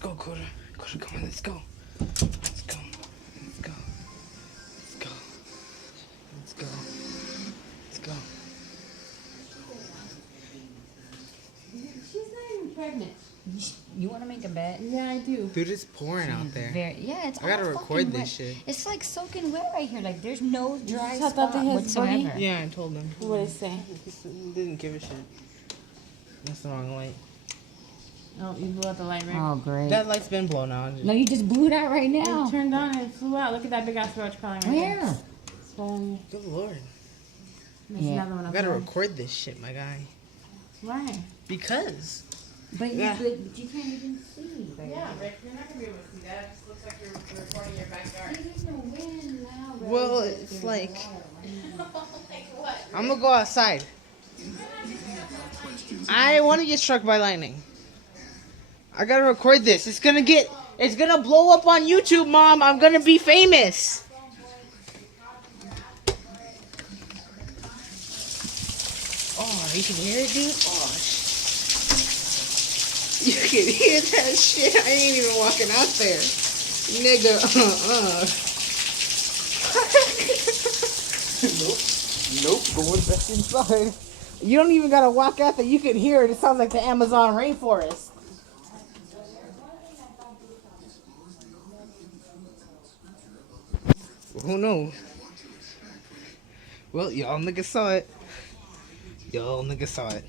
go, Coda. Coda, come on, let's go. Let's go. Let's go. Let's go. Let's go. Let's go. She's not even pregnant. You want to make a bet? Yeah, I do. Dude, it's pouring out there. Yeah, it's I gotta all record fucking this wet. shit. It's like soaking wet right here. Like there's no dry just hopped spot out to his whatsoever. buggy? Yeah, I told him. What did it say? He didn't give a shit. That's the wrong light. Oh, you blew out the light, right? Oh great. That light's been blown out. No, you just blew it out right now. It turned on and it flew out. Look at that big ass roach crawling right there. Where? So, Good lord. there's Yeah. another one I up gotta there. record this shit, my guy. Why? Because. But Yeah. you can't even see. Right? Yeah, Rick, you're not gonna be able to see that. It just looks like you're recording your backyard. There's no wind now. Right? Well, it's like. Like what? I'm gonna go outside. I want to get struck by lightning. I gotta record this. It's gonna blow up on YouTube, Mom. I'm gonna be famous. Oh, you can hear it, dude? Oh, you can hear that shit? I ain't even walking out there. Nigga, Nope, going back inside. You don't even gotta walk out there. You can hear it. It sounds like the Amazon rainforest. Who knows? Well, y'all niggas saw it. Y'all niggas saw it.